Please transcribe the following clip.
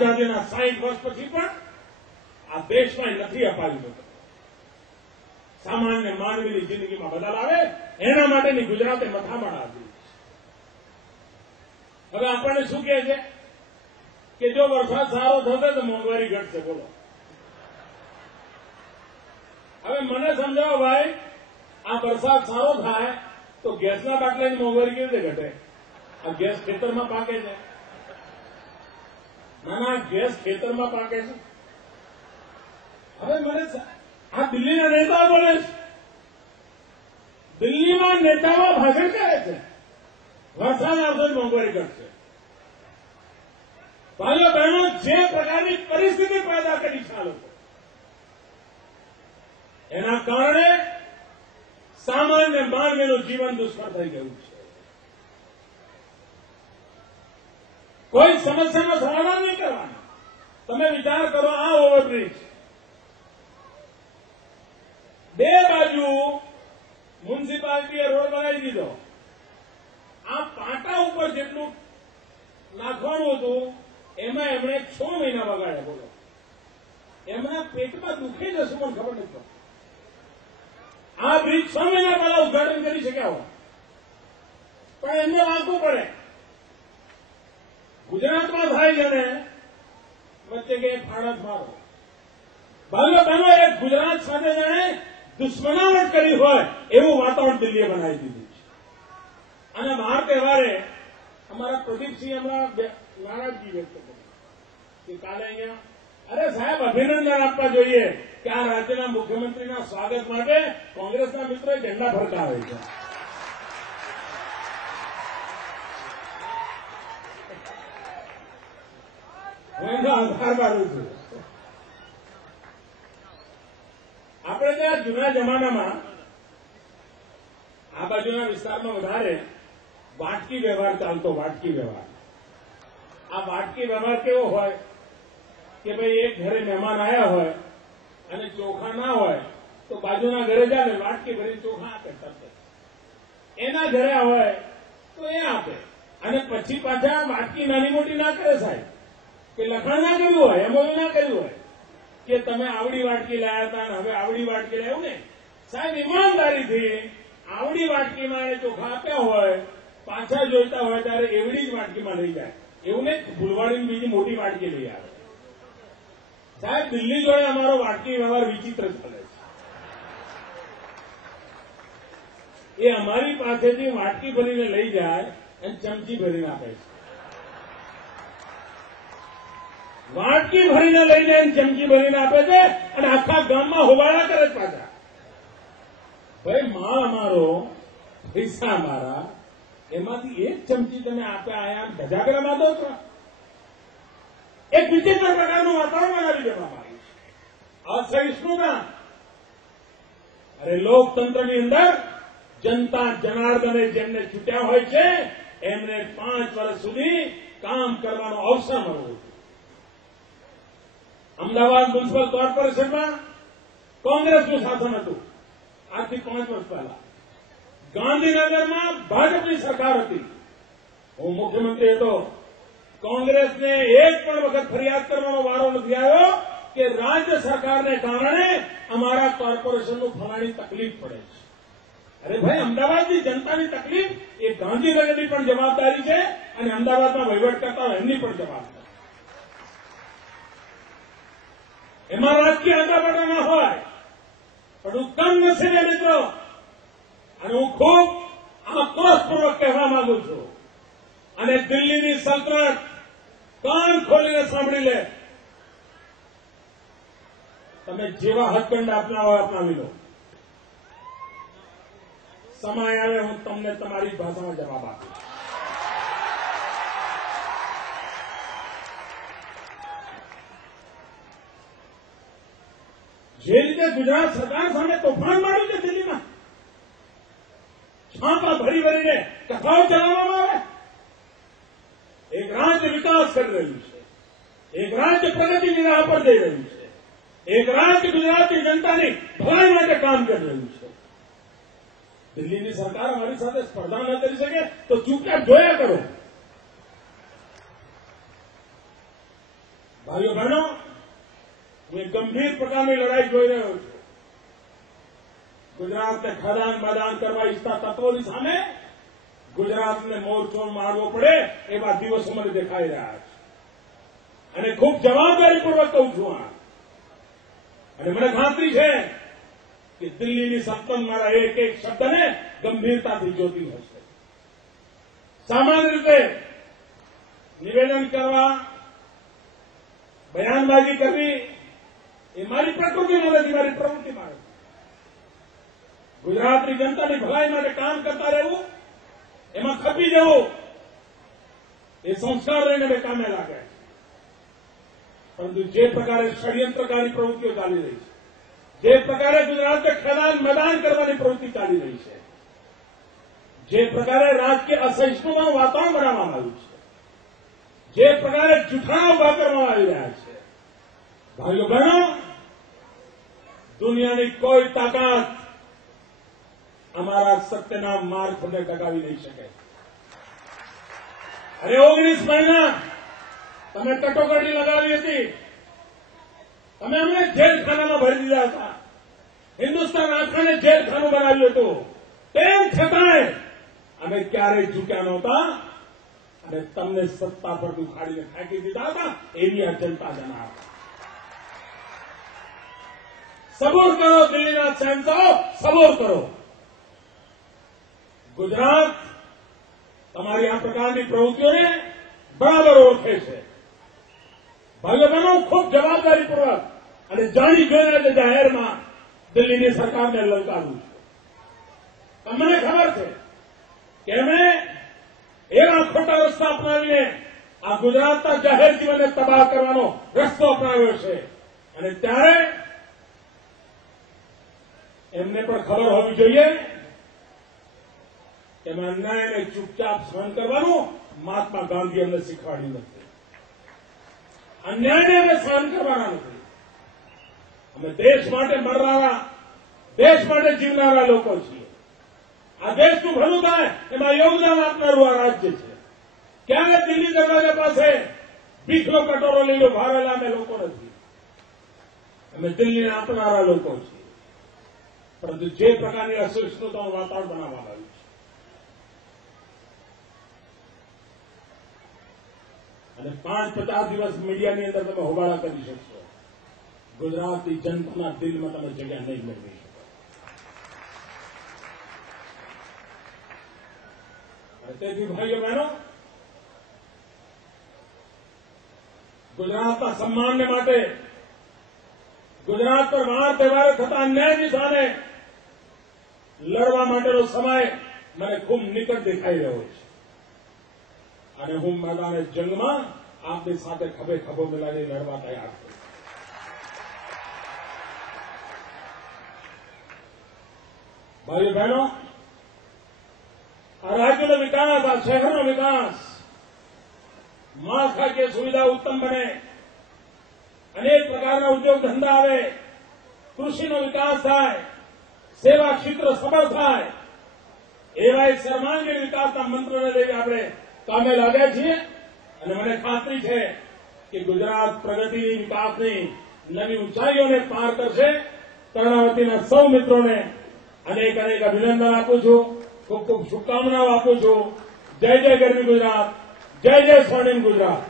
આઝાદીના 60 વર્ષ પછી પણ આ દેશમાં નથી અપાયું. સામાન્ય માનવીની જિંદગીમાં બદલ આવે એના માટેની ગુજરાતે મથામણ આપી. હવે આપણને શું કહે છે કે જો વરસાદ સારો થશે તો મોંઘવારી ઘટશે. બોલો, હવે મને સમજાવો ભાઈ, આ વરસાદ સારો થાય તો ગેસના બાટલાની મોંઘવારી કેવી રીતે ઘટે? આ ગેસ ખેતરમાં પાકે છે. ના, ગેસ ખેતરમાં પાકે છે. હવે મને આ દિલ્હીના નેતાઓ બોલે છે, દિલ્હીમાં નેતાઓ ભાષણ કરે છે વરસાદ આવશે મોંઘવારી ઘટશે. ભાઈઓ બહેનો, જે પ્રકારની પરિસ્થિતિ પેદા કરી છે આ લોકો, એના કારણે સામાન્ય માનવીનું જીવન દુષ્કર થઈ ગયું છે. કોઈ સમસ્યાનો સમાધાન નહીં કરવાનો. તમે વિચાર કરો, આ ઓવરબ્રિજ બે બાજુ મ્યુનિસિપાલિટીએ રોડ બનાવી દીધો. આ પાટા ઉપર જેટલું નાખવાનું હતું એમાં એમણે 6 મહિના બગાડ્યા. બોલો, એમના પેટમાં દુખી જશે પણ ખબર નથી પડતી. આ બ્રિજ 6 મહિના પહેલા ઉદ્ઘાટન કરી શક્યા હોય, પણ એમને વાંચવું પડે. ગુજરાતમાં થાય છે ને વચ્ચે કે ફાળત મારો. ભાઈઓ બહેનો, એક ગુજરાત સાથે જાણે દુશ્મનાવટ કરી હોય એવું વાતાવરણ દિલ્હીએ બનાવી દીધું છે. અને વાર તહેવારે અમારા પ્રદીપસિંહ હમણાં નારાજગી વ્યક્ત કરી કે કાલે અહીંયા અરે સાહેબ અભિનંદન આપવા જોઈએ કે આ રાજ્યના મુખ્યમંત્રીના સ્વાગત માટે કોંગ્રેસના મિત્રોએ ઝંડા ફરકાવે છે. હું એનો આભાર માનું છું. આપણે ત્યાં જૂના જમાનામાં આ બાજુના વિસ્તારમાં વધારે વાટકી વ્યવહાર ચાલતો. વાટકી વ્યવહાર, આ વાટકી વ્યવહાર કેવો હોય કે ભાઈ એક ઘરે મહેમાન આવ્યા હોય અને ચોખા ના હોય તો બાજુના ઘરે જાય વાટકી ભરી ચોખા આપે. એના ઘરે હોય તો એ આપે અને પછી પાછા વાટકી નાની મોટી ના કરે સાહેબ, કે લખાણ ના કર્યું હોય, એમઓયુ ના કર્યું હોય કે તમે આવડી વાટકી લાયા હતા અને હવે આવડી વાટકી લાવ્યું ને સાહેબ. ઈમાનદારીથી આવડી વાટકીમાં એ ચોખા આપ્યા હોય, પાછા જોઈતા હોય ત્યારે એવડી જ વાટકીમાં લઈ જાય. એવું નહીં ભૂલવાડીને બીજી મોટી વાટકી લઈ આવે. સાહેબ, દિલ્હી જોડે અમારો વાટકી વ્યવહાર વિચિત્ર ચાલે છે. એ અમારી પાસેથી વાટકી ભરીને લઈ જાય અને ચમચી ભરીને આપે છે. વાટકી ભરીને લઈ જાય અને ચમચી ભરીને આપે છે અને આખા ગામમાં હોબાળા કરે છે પાછા. ભાઈ, માં અમારો, પૈસા અમારા, એમાંથી એક ચમચી તમે આપ્યા આયા ધજાગરા માં દો છો. એક વિચિત્ર પ્રકારનું વાતાવરણ બનાવી દેવામાં આવ્યું છે. અસહિષ્ણુતા. અરે લોકતંત્રની અંદર જનતા જનાર્દને જેમને ચૂંટ્યા હોય છે એમને 5 વર્ષ સુધી કામ કરવાનો અવસર મળવો જોઈએ. અમદાવાદ મ્યુનિસિપલ કોર્પોરેશનમાં કોંગ્રેસનું શાસન હતું આજથી 5 વર્ષ પહેલા. ગાંધીનગરમાં ભાજપની સરકાર હતી. હું મુખ્યમંત્રી હતો. કોંગ્રેસને એક પણ વખત ફરિયાદ કરવાનો વારો નથી આવ્યો કે રાજ્ય સરકારને કારણે અમારા કોર્પોરેશનનું ફલાણી તકલીફ પડે છે. અરે ભાઈ, અમદાવાદની જનતાની તકલીફ એ ગાંધીનગરની પણ જવાબદારી છે અને અમદાવાદમાં વહીવટ કરતા હોય એમની પણ જવાબદારી. એમાં રાજકીય આંતરડામાં હોય પણ હું કમનસીબે મિત્રો, અને હું ખૂબ આક્રોશપૂર્વક કહેવા માંગુ છું અને દિલ્હીની સલ્તનત કાન ખોલીને સાંભળી લે. તમે જેવા હથકંડા અપનાવો અપનાવી લો. સમય આવે હું તમને તમારી ભાષામાં જવાબ આપીશ. જે રીતે ગુજરાત સરકાર સામે તોફાન માર્યું છે દિલ્હીમાં, છાપા ભરી ભરીને કથાઓ ચલાવવામાં આવે. એક રાજ્ય વિકાસ કરી રહ્યું છે, એક રાજ્ય પ્રગતિની રાહ પર જઈ રહ્યું છે, એક રાજ્ય ગુજરાતની જનતાની ભલાઈ માટે કામ કરી રહ્યું છે. દિલ્હીની સરકાર અમારી સાથે સ્પર્ધા ન કરી શકે તો ચૂપચાપ જોયા કરો. ભાઈઓ બહેનો, હું એક ગંભીર પ્રકારની લડાઈ જોઈ રહ્યો છું. ગુજરાતને ખદાન બદાન કરવા ઈચ્છતા તત્વોની સામે ગુજરાતને મોરચો મારવો પડે એવા દિવસો મને દેખાઈ રહ્યા છે. અને ખૂબ જવાબદારીપૂર્વક કહું છું આ. અને મને ખાતરી છે કે દિલ્હીની સત્તન મારા એક એક શબ્દને ગંભીરતાથી જોતી હશે. સામાન્ય રીતે નિવેદન કરવા, બયાનબાજી કરવી એ મારી પ્રકૃતિમાં નથી, મારી પ્રવૃત્તિમાં નથી. ગુજરાતની જનતાની ભલાઈ માટે કામ કરતા રહેવું, એમાં ખપી જવું, એ સંસ્કાર લઈને મેં કામે લાગે. પરંતુ જે પ્રકારે ષડયંત્રકારી પ્રવૃત્તિઓ ચાલી રહી છે, જે પ્રકારે ગુજરાતને ખદાન મદાન કરવાની પ્રવૃત્તિ ચાલી રહી છે, જે પ્રકારે રાજકીય અસહિષ્ણુતાનું વાતાવરણ બનાવવામાં આવ્યું છે, જે પ્રકારે જૂઠાણા ઉભા કરવામાં આવી રહ્યા છે, ભાઈઓ બહેનો, દુનિયાની કોઈ તાકાત અમારા સત્યના માર્ગ પર ટકાવી નહીં શકે. અરે 19 મહિના તમે કટોકટી લગાવી હતી, તમે અમને જેલખાનામાં ભરી દીધા હતા. હિન્દુસ્તાન આખાને જેલખાનું બનાવ્યું હતું. તેમ છતાંય અમે ક્યારેય ઝૂક્યા નહોતા અને તમને સત્તા પર ઉખાડીને ફેંકી દીધા હતા. એવી આ જનતા જનાર. સબૂર કરો દિલ્હીના શહેનશાહ, સબૂર કરો. ગુજરાત તમારી આ પ્રકારની પ્રવૃત્તિઓને બરાબર ઓળખે છે. ભાઈઓ બહેનો, ખૂબ જવાબદારીપૂર્વક અને જાણી જોઈને જાહેરમાં દિલ્હીની સરકારને લલકારું છું. તમને ખબર છે કે અમે એવા ખોટા રસ્તા અપનાવીને આ ગુજરાતના જાહેર જીવનને તબાહ કરવાનો રસ્તો અપનાવ્યો છે. અને ત્યારે એમને પણ ખબર હોવી જોઈએ કે અમે અન્યાયને ચૂપચાપ સહન કરવાનું મહાત્મા ગાંધી અમને શીખવાડ્યું નથી. અન્યાયને અમે સહન કરવાના નથી. અમે દેશ માટે મરનારા, દેશ માટે જીવનારા લોકો છીએ. આ દેશનું ભલું થાય એમાં યોગદાન આપનારું આ રાજ્ય છે. ક્યારે દિલ્હી દરવાજા પાસે ભીખનો કટોરો લઈને ભારેલા અમે લોકો નથી. અમે દિલ્હીને આપનારા લોકો છીએ. પરંતુ જે પ્રકારની અસહિષ્ણુતાનું વાતાવરણ બનાવવામાં આવ્યું છે, અને 5-50 દિવસ મીડિયાની અંદર તમે હોબાળા કરી શકશો, ગુજરાતની જનતાના દિલમાં તમે જગ્યા નહીં મેળવી શકો. તેથી ભાઈઓ બહેનો, ગુજરાતના સન્માનને માટે, ગુજરાત પર વાર તહેવારે થતા અન્યાયની સામે લડવા માટેનો સમય મને ખૂબ નિકટ દેખાઈ રહ્યો છે. અને હું મેદાને જંગમાં આપની સાથે ખભે ખભો મિલાવી લડવા તૈયાર છું. ભાઈઓ બહેનો, આ રાજ્યનો વિકાસ, આ શહેરનો વિકાસ, માળખાકીય સુવિધા ઉત્તમ બને, અનેક પ્રકારના ઉદ્યોગ ધંધા આવે, કૃષિનો વિકાસ થાય, સેવા ક્ષેત્ર સબળ થાય, એવા એક સર્વાંગીણ વિકાસના મંત્રને લઈને આપણે કામે લાગ્યા છીએ. અને મને ખાતરી છે કે ગુજરાત પ્રગતિની, વિકાસની નવી ઊંચાઈઓને પાર કરશે. કર્ણાવતીના સૌ મિત્રોને અનેક અનેક અભિનંદન આપું છું, ખૂબ ખૂબ શુભકામનાઓ આપું છું. જય જય ગરવી ગુજરાત, જય જય સ્વર્ણિમ ગુજરાત.